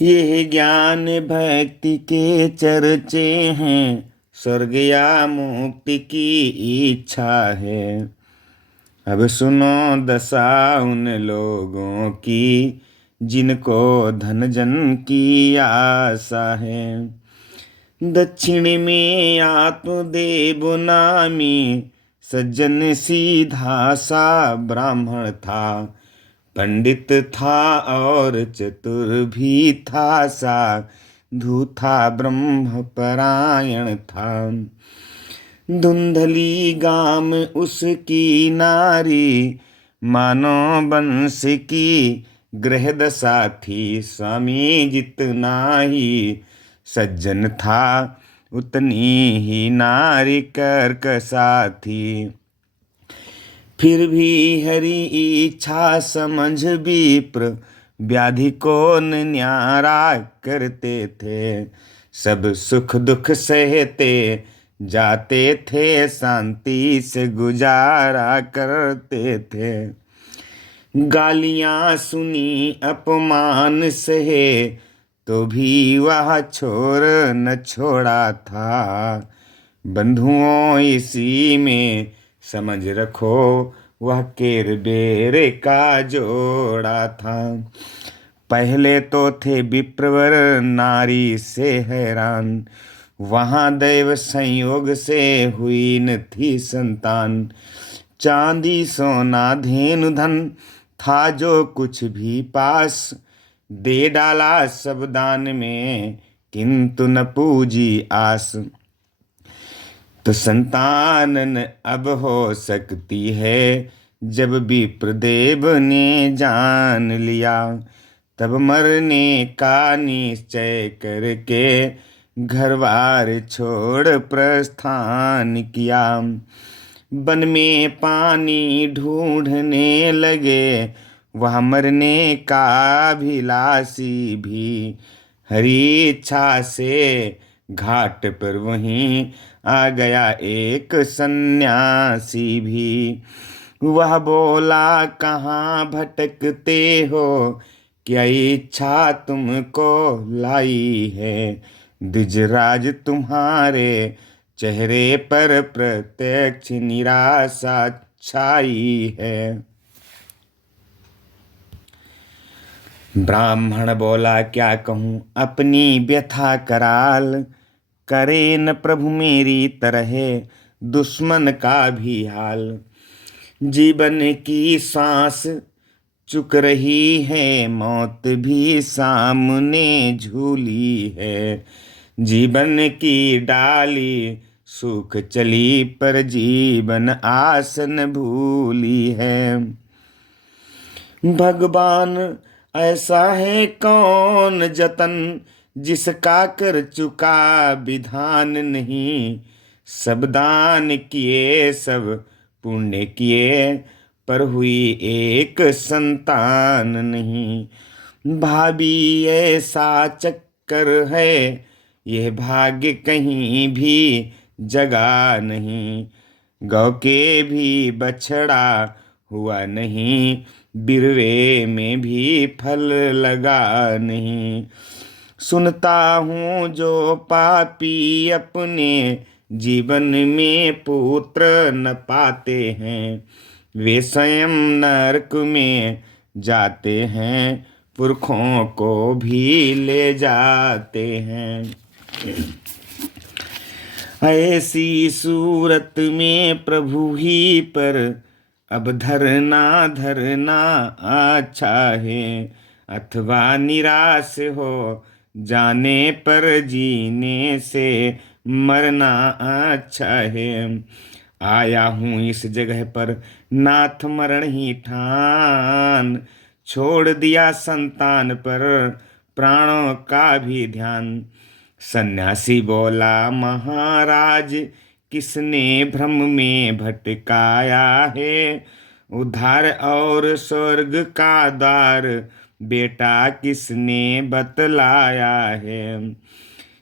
ये ज्ञान भक्ति के चर्चे हैं, स्वर्ग या मुक्ति की इच्छा है। अब सुनो दशा उन लोगों की, जिनको धन जन की आशा है। दक्षिण में आत्मदेव नामी सज्जन सीधा सा ब्राह्मण था। पंडित था और चतुर भी था, साधु था ब्रह्म परायण था। धुंधली गाम उसकी नारी, मानो वंश की गृहदशा थी। स्वामी जितना ही सज्जन था, उतनी ही नारी कर्कशा थी। फिर भी हरि इच्छा समझ विप्र, व्याधि को न्यारा करते थे। सब सुख दुख सहते जाते थे, शांति से गुजारा करते थे। गालियां सुनी अपमान सहे, तो भी वह छोर न छोड़ा था। बंधुओं इसी में समझ रखो, वह केर बेर का जोड़ा था। पहले तो थे विप्रवर नारी से हैरान, वहां दैव संयोग से हुई न थी संतान। चांदी सोना धेनु धन था जो कुछ भी पास, दे डाला सब दान में, किंतु न पूजी आस। तो संतान न अब हो सकती है, जब विप्रदेव ने जान लिया। तब मरने का निश्चय करके घरबार छोड़ प्रस्थान किया। वन में पानी ढूंढने लगे, वह मरने का अभिलाषी भी। हरी इच्छा से घाट पर वहीं आ गया एक सन्यासी भी। वह बोला, कहाँ भटकते हो, क्या इच्छा तुमको लाई है। द्विजराज तुम्हारे चेहरे पर प्रत्यक्ष निराशा छाई है। ब्राह्मण बोला, क्या कहूँ अपनी व्यथा कराल, करे न प्रभु मेरी तरह दुश्मन का भी हाल। जीवन की सांस चुक रही है, मौत भी सामने झूली है। जीवन की डाली सूख चली, पर जीवन आसन भूली है। भगवान ऐसा है कौन जतन, जिसका कर चुका विधान नहीं। सब दान किए सब पुण्य किए, पर हुई एक संतान नहीं। भाभी ऐसा चक्कर है, यह भाग्य कहीं भी जगा नहीं। गौ के भी बछड़ा हुआ नहीं, बिरवे में भी फल लगा नहीं। सुनता हूँ जो पापी अपने जीवन में पुत्र न पाते हैं, वे स्वयं नरक में जाते हैं, पुरखों को भी ले जाते हैं। ऐसी सूरत में प्रभु ही पर अब धरना धरना अच्छा है, अथवा निराश हो जाने पर जीने से मरना अच्छा है। आया हूँ इस जगह पर नाथ मरण ही ठान, छोड़ दिया संतान पर प्राणों का भी ध्यान। सन्यासी बोला, महाराज किसने भ्रम में भटकाया है। उद्धार और स्वर्ग का द्वार बेटा किसने बतलाया है।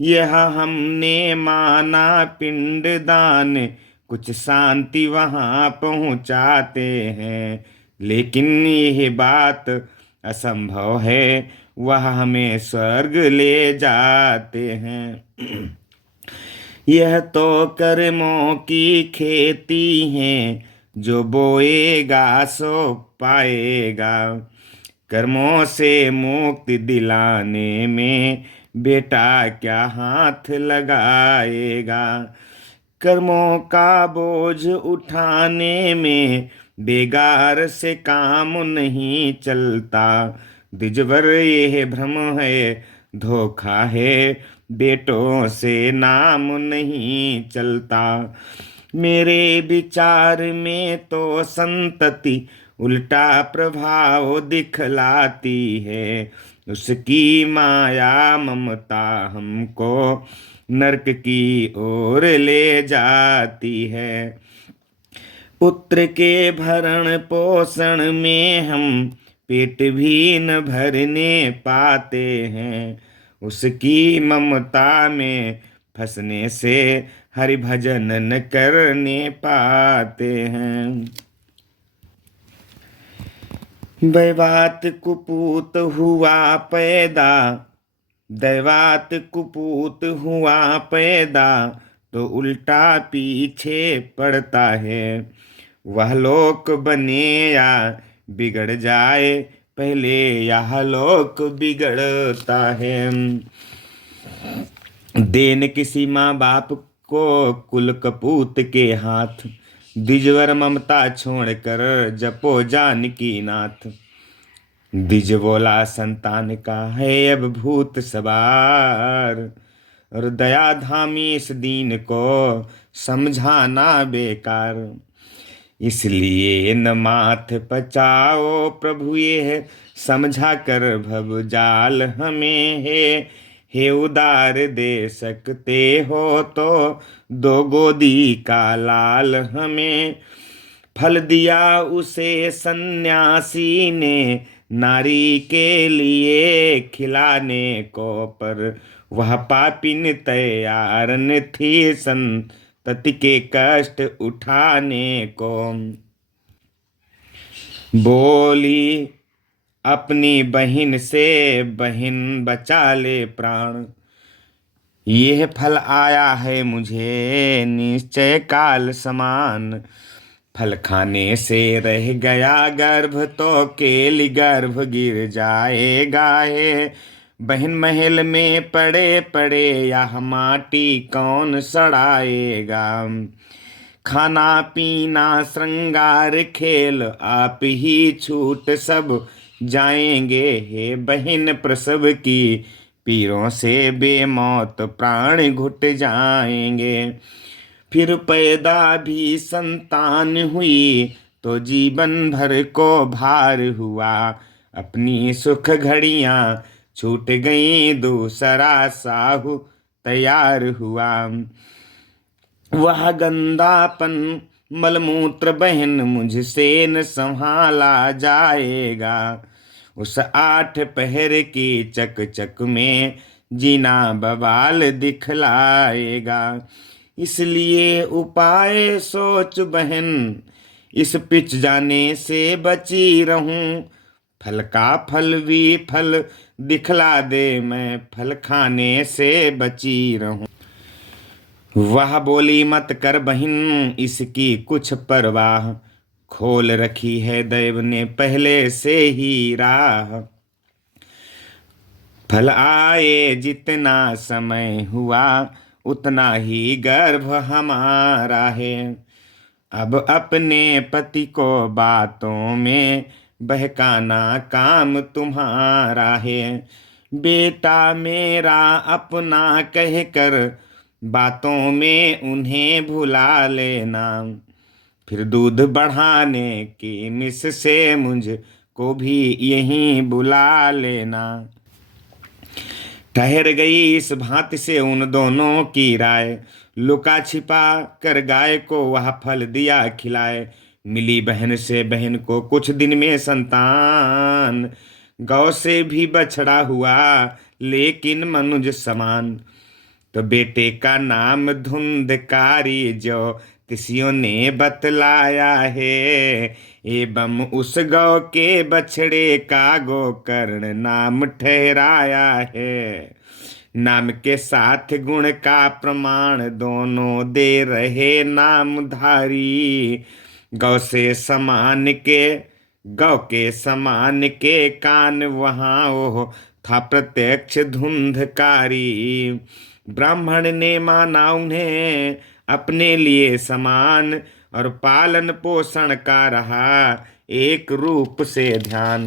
यह हमने माना पिंडदान, कुछ शांति वहाँ पहुँचाते हैं, लेकिन यह बात असंभव है, वह हमें स्वर्ग ले जाते हैं। यह तो कर्मों की खेती है, जो बोएगा सो पाएगा। कर्मों से मुक्ति दिलाने में बेटा क्या हाथ लगाएगा। कर्मों का बोझ उठाने में बेगार से काम नहीं चलता। द्विजवर यह भ्रम है, धोखा है, बेटों से नाम नहीं चलता। मेरे विचार में तो संतति उल्टा प्रभाव दिखलाती है। उसकी माया ममता हमको नरक की ओर ले जाती है। पुत्र के भरण पोषण में हम पेट भी न भरने पाते हैं। उसकी ममता में फंसने से हरि भजन न करने पाते हैं। दैवात कुपूत हुआ पैदा, दैवात कुपूत हुआ पैदा, तो उल्टा पीछे पड़ता है। वह लोक बने या बिगड़ जाए, पहले यह लोक बिगड़ता है। देन किसी माँ बाप को कुल कपूत के हाथ, द्विजवर ममता छोड़कर जपो जानकी नाथ। द्विज बोला संतान का है अब भूत सवार, और दया धामी इस दीन को समझाना बेकार। इसलिए न माथ पचाओ प्रभु ये समझा कर भव जाल हमें हे उदार दे सकते हो तो दो गोदी का लाल हमें। फल दिया उसे सन्यासी ने नारी के लिए खिलाने को, पर वह पापिन तैयार न थी संतति के कष्ट उठाने को। बोली अपनी बहन से बहन बचा ले प्राण, यह फल आया है मुझे निश्चय काल समान। फल खाने से रह गया गर्भ तो केली गर्भ गिर जाएगा है। बहन महल में पड़े पड़े यह माटी कौन सड़ाएगा। खाना पीना श्रृंगार खेल आप ही छूट सब जाएंगे। हे बहन प्रसव की पीरों से बेमौत प्राण घुट जाएंगे। फिर पैदा भी संतान हुई तो जीवन भर को भार हुआ। अपनी सुख घड़ियां छूट गई दूसरा साहू तैयार हुआ। वह गंदापन मलमूत्र बहन मुझसे न संभाला जाएगा। उस 8 पहर की चक चक में जीना बवाल दिखलाएगा। इसलिए उपाय सोच बहन, इस पिच जाने से बची रहूं। फल का फल भी फल दिखला दे, मैं फल खाने से बची रहूं। वह बोली मत कर बहन इसकी कुछ परवाह, खोल रखी है दैव ने पहले से ही राह। फल आए जितना समय हुआ उतना ही गर्भ हमारा है। अब अपने पति को बातों में बहकाना काम तुम्हारा है। बेटा मेरा अपना कहकर बातों में उन्हें भुला लेना। फिर दूध बढ़ाने की मिस से मुझ को भी यहीं बुला लेना। ठहर गई इस भांति से उन दोनों की राय, लुका छिपा कर गाय को वह फल दिया खिलाए। मिली बहन से बहन को कुछ दिन में संतान, गौ से भी बछड़ा हुआ लेकिन मनुज समान। तो बेटे का नाम धुंधकारी जो तिसियों ने बतलाया है। एवं उस गौ के बछड़े का गोकर्ण नाम ठहराया है। नाम के साथ गुण का प्रमाण दोनों दे रहे नामधारी। गौ से समान के गौ के समान के कान वहाँ वो था प्रत्यक्ष धुंधकारी। ब्राह्मण ने माना उन्हें अपने लिए समान, और पालन पोषण का रहा एक रूप से ध्यान।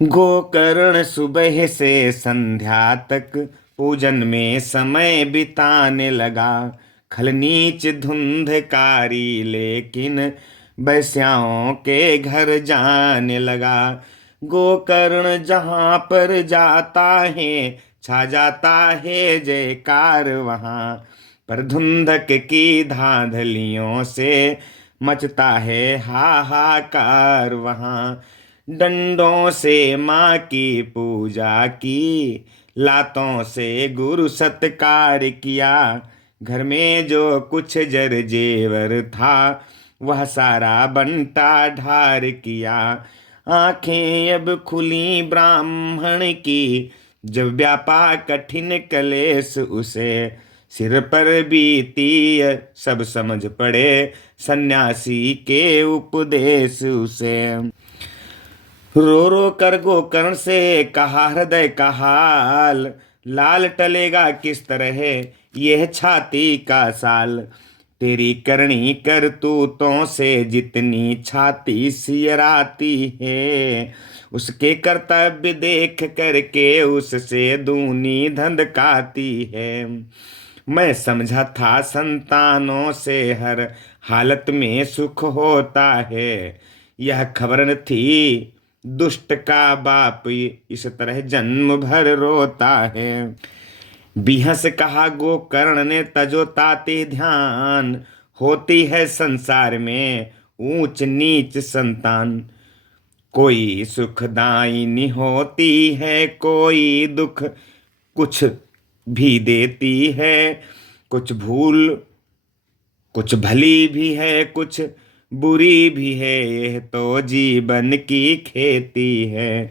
गोकर्ण सुबह से संध्या तक पूजन में समय बिताने लगा। खल नीच धुंधकारी लेकिन वैश्याओं के घर जाने लगा। गोकर्ण जहाँ पर जाता है छा जाता है जयकार वहाँ। पर धुंधक की धांधलियों से मचता है हाहाकार वहाँ। डंडों से माँ की पूजा की, लातों से गुरु सत्कार किया। घर में जो कुछ जर जेवर था वह सारा बंटा ढार किया। आंखें अब खुली ब्राह्मण की, जब व्यापा कठिन कलेश उसे। सिर पर बीती सब समझ पड़े सन्यासी के उपदेश उसे। रो रो कर गोकर्ण से कहा हृदय का हाल। लाल टलेगा किस तरह यह छाती का साल। तेरी करनी करतूतों से जितनी छाती सियराती है, उसके कर्तव्य देख करके उससे दूनी धंधकाती है। मैं समझा था संतानों से हर हालत में सुख होता है, यह खबर न थी दुष्ट का बाप इस तरह जन्म भर रोता है। बिहस कहा गोकर्ण ने तजो ताते ध्यान। होती है संसार में ऊंच नीच संतान। कोई सुखदायिनी होती है, कोई दुख कुछ भी देती है। कुछ भूल कुछ भली भी है, कुछ बुरी भी है, यह तो जीवन की खेती है।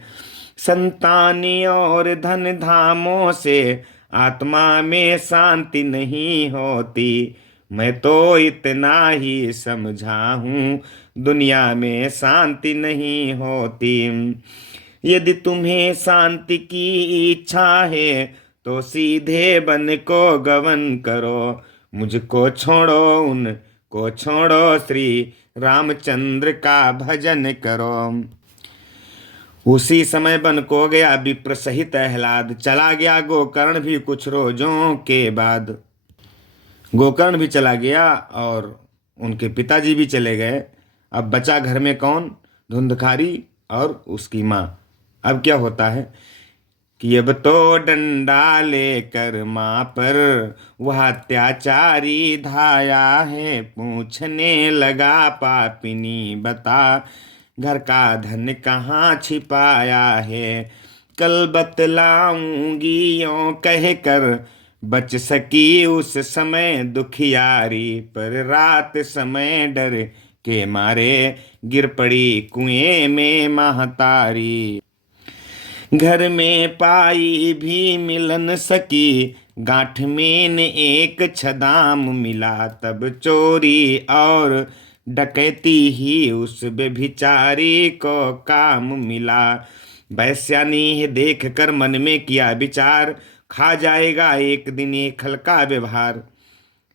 संतानी और धन धामों से आत्मा में शांति नहीं होती। मैं तो इतना ही समझा हूँ दुनिया में शांति नहीं होती। यदि तुम्हें शांति की इच्छा है तो सीधे बन को गवन करो। मुझको छोड़ो उनको छोड़ो, श्री रामचंद्र का भजन करो। उसी समय बन को गया विप्र सहित आह्लाद। चला गया गोकर्ण भी कुछ रोजों के बाद। गोकर्ण भी चला गया और उनके पिताजी भी चले गए। अब बचा घर में कौन? धुंधकारी और उसकी माँ। अब क्या होता है कि अब तो डंडा लेकर माँ पर वह अत्याचारी धाया है। पूछने लगा पापिनी बता, घर का धन कहाँ छिपाया है। कल बतलाऊंगी यों कह कर बच सकी उस समय दुखियारी। पर रात समय डर के मारे गिर पड़ी कुएं में महतारी। घर में पाई भी मिलन सकी, गांठ में न एक छदाम मिला। तब चोरी और डकैती ही उस व्यभिचारी को काम मिला। वैश्यानी देख कर मन में किया विचार, खा जाएगा एक दिन ये खल का व्यवहार।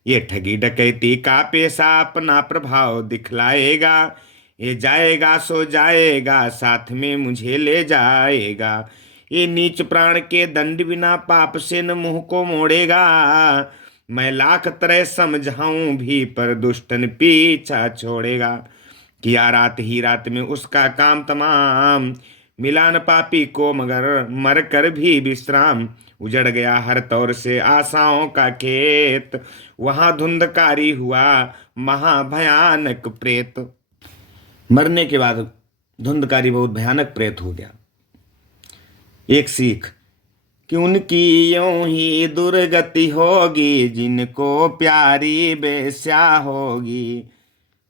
ये ठगी डकैती का पेशा अपना प्रभाव दिखलाएगा। ये जाएगा सो जाएगा, साथ में मुझे ले जाएगा। ये नीच प्राण के दंड बिना पाप से न मुंह को मोड़ेगा। मैं लाख तरह समझाऊं भी पर दुष्टन पीछा छोड़ेगा। किया रात ही रात में उसका काम तमाम, मिला न पापी को मगर मर कर भी विश्राम। उजड़ गया हर तौर से आशाओं का खेत, वहां धुंधकारी हुआ महाभयानक प्रेत। मरने के बाद धुंधकारी बहुत भयानक प्रेत हो गया। एक सीख कि उनकी यूं ही दुर्गति होगी, जिनको प्यारी बेस्या होगी।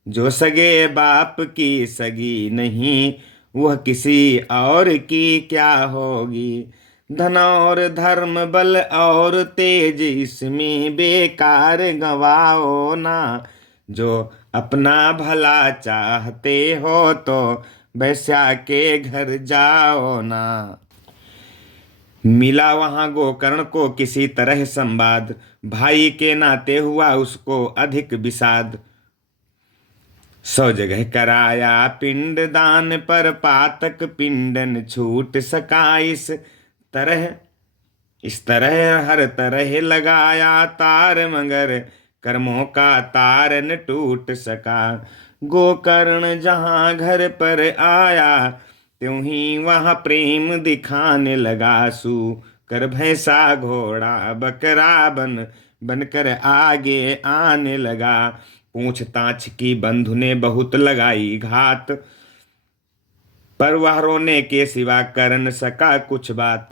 जो सगे बाप की सगी नहीं, वह किसी और की क्या होगी। धन और धर्म बल और तेज इसमें बेकार गवाओ ना। जो अपना भला चाहते हो तो वैश्या के घर जाओ ना। मिला वहां गोकर्ण को किसी तरह संवाद, भाई के नाते हुआ उसको अधिक विषाद। 100 जगह कराया पिंड दान, पर पातक पिंडन छूट सका तरह इस तरह हर तरह लगाया तार, मगर कर्मों का तार न टूट सका। गोकर्ण जहां घर पर आया, त्यों ही वहां प्रेम दिखाने लगा। सू कर भैंसा घोड़ा बकरा बनकर आगे आने लगा। पूछताछ की बंधु ने बहुत लगाई घात, पर वह रोने के सिवा कर न सका कुछ बात।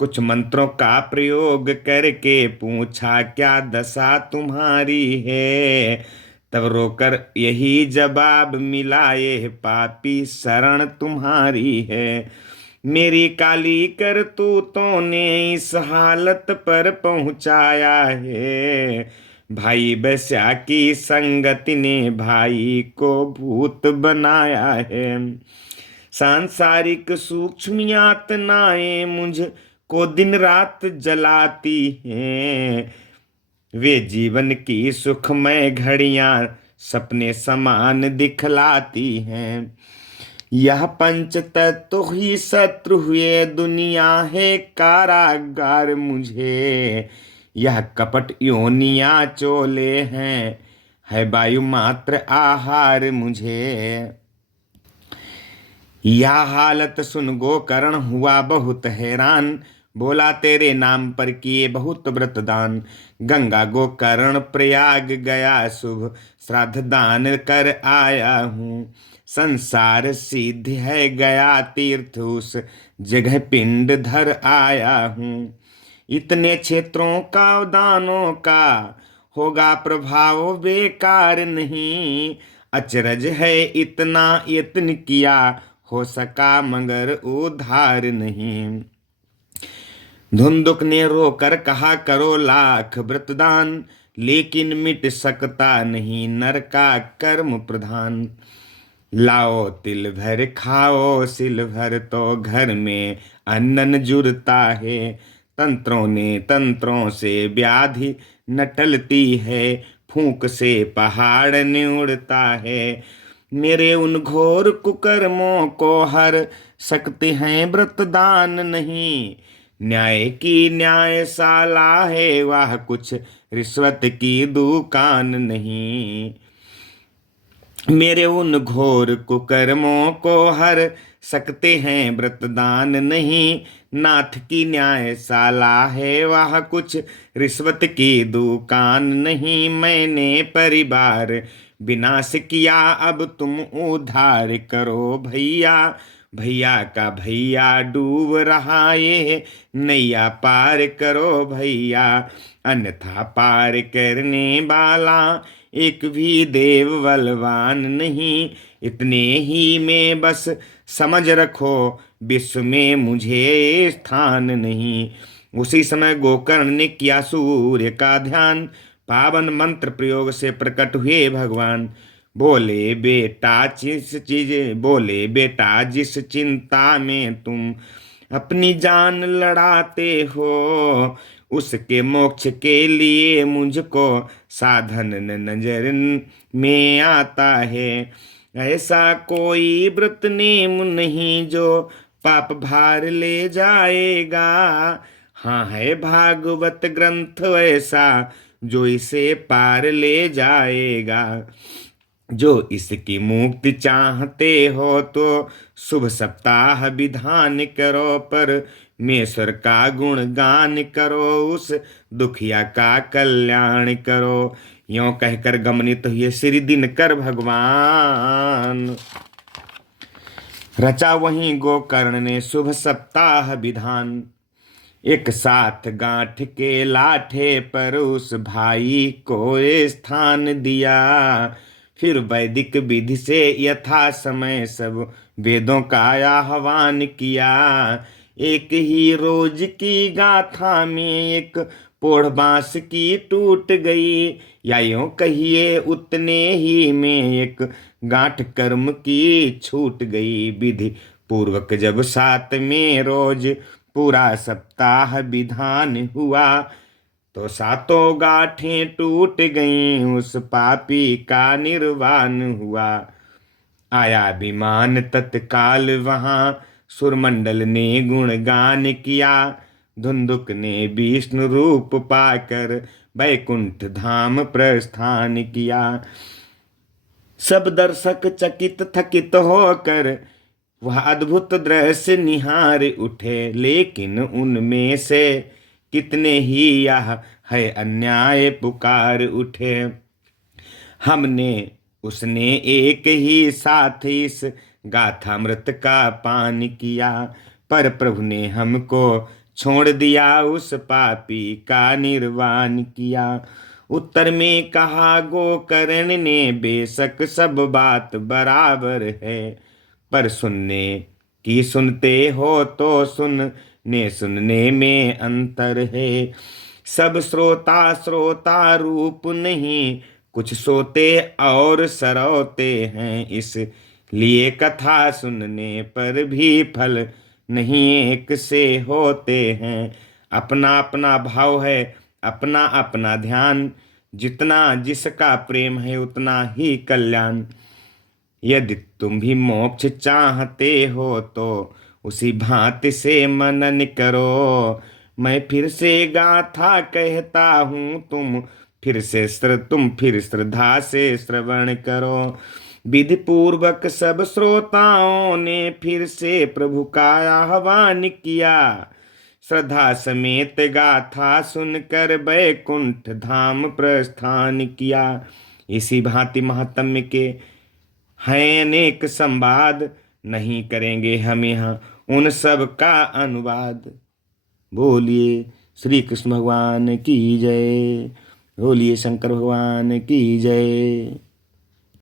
कुछ मंत्रों का प्रयोग करके पूछा, क्या दशा तुम्हारी है। तब रोकर यही जवाब मिला, ये पापी शरण तुम्हारी है। मेरी काली करतूतों ने इस हालत पर पहुंचाया है। भाई बेस्या की संगति ने भाई को भूत बनाया है। सांसारिक सूक्ष्म यातनाएं मुझ को दिन रात जलाती हैं। वे जीवन की सुखमय घड़ियां सपने समान दिखलाती हैं। यह पंच तत्व ही शत्रु हुए, दुनिया है कारागार मुझे। यह कपट योनिया चोले हैं, है वायु मात्र आहार मुझे। यह हालत सुन गोकर्ण हुआ बहुत हैरान, बोला तेरे नाम पर किए बहुत व्रत दान। गंगा गोकर्ण प्रयाग गया शुभ, श्राद्ध दान कर आया हूँ। संसार सिद्ध है गया तीर्थ, उस जगह पिंड धर आया हूँ। इतने क्षेत्रों का दानों का होगा प्रभाव बेकार नहीं। अचरज है इतना यत्न किया, हो सका मगर उद्धार नहीं। धुंधुक ने रोकर कहा करो लाख व्रतदान, लेकिन मिट सकता नहीं नर का कर्म प्रधान। लाओ तिल भर खाओ सिल भर, तो घर में अन्न जुड़ता है। तंत्रों से व्याधि न टलती है, फूंक से पहाड़ न उड़ता है। मेरे उन घोर कुकर्मों को हर सकते हैं व्रतदान नहीं। न्याय की न्यायशाला है वह, कुछ रिश्वत की दुकान नहीं। मेरे उन घोर कुकर्मों को हर सकते हैं व्रतदान नहीं। नाथ की न्यायशाला है वह, कुछ रिश्वत की दुकान नहीं। मैंने परिवार विनाश किया, अब तुम उद्धार करो भैया। भैया का भैया डूब रहा ये नैया पार करो भैया। अन्यथा पार करने वाला एक भी देव बलवान नहीं। इतने ही में बस समझ रखो, विश्व में मुझे स्थान नहीं। उसी समय गोकर्ण ने किया सूर्य का ध्यान, पावन मंत्र प्रयोग से प्रकट हुए भगवान। बोले बेटा जिस चिंता में तुम अपनी जान लड़ाते हो, उसके मोक्ष के लिए मुझको साधन न नजर में आता है। ऐसा कोई व्रत नेम नहीं जो पाप भार ले जाएगा। हाँ है भागवत ग्रंथ ऐसा जो इसे पार ले जाएगा। जो इसकी मुक्ति चाहते हो तो शुभ सप्ताह विधान करो, परमेश्वर का गुणगान करो, उस दुखिया का कल्याण करो। यों कहकर गमनित हुए श्री दिनकर भगवान। रचा वहीं गोकर्ण ने शुभ सप्ताह विधान। एक साथ गांठ के लाठे पर उस भाई को ये स्थान दिया। फिर वैदिक विधि से यथा समय सब वेदों का आह्वान किया। एक ही रोज की गाथा में एक पोढ़ बांस की टूट गई, या यूं कहिए उतने ही में एक गांठ कर्म की छूट गई। विधि पूर्वक जब 7वें रोज पूरा सप्ताह विधान हुआ, तो 7 गांठें टूट गईं, उस पापी का निर्वाण हुआ। आया विमान तत्काल वहां, सुरमंडल ने गुणगान किया। धुंधुक ने विष्णु रूप पाकर वैकुंठ धाम प्रस्थान किया। सब दर्शक चकित थकित होकर वह अद्भुत दृश्य निहार उठे, लेकिन उनमें से कितने ही यह है अन्याय पुकार उठे। हमने उसने एक ही साथ इस गाथामृत का पान किया, पर प्रभु ने हमको छोड़ दिया, उस पापी का निर्वाण किया। उत्तर में कहा गोकर्ण ने, बेशक सब बात बराबर है, पर सुनने की सुनते हो तो सुनने में अंतर है। सब श्रोता श्रोता रूप नहीं, कुछ सोते और सरोते हैं, इसलिए कथा सुनने पर भी फल नहीं एक से होते हैं। अपना अपना भाव है, अपना अपना ध्यान, जितना जिसका प्रेम है उतना ही कल्याण। यदि तुम भी मोक्ष चाहते हो तो उसी भांति से मनन करो। मैं फिर से गाथा कहता हूँ, तुम फिर श्रद्धा से श्रवण करो। विधि पूर्वक सब श्रोताओं ने फिर से प्रभु का आह्वान किया। श्रद्धा समेत गाथा सुनकर वैकुंठ धाम प्रस्थान किया। इसी भांति महात्म्य के हैं अनेक संवाद, नहीं करेंगे हम यहाँ उन सब का अनुवाद। बोलिए श्री कृष्ण भगवान की जय, बोलिए शंकर भगवान की जय।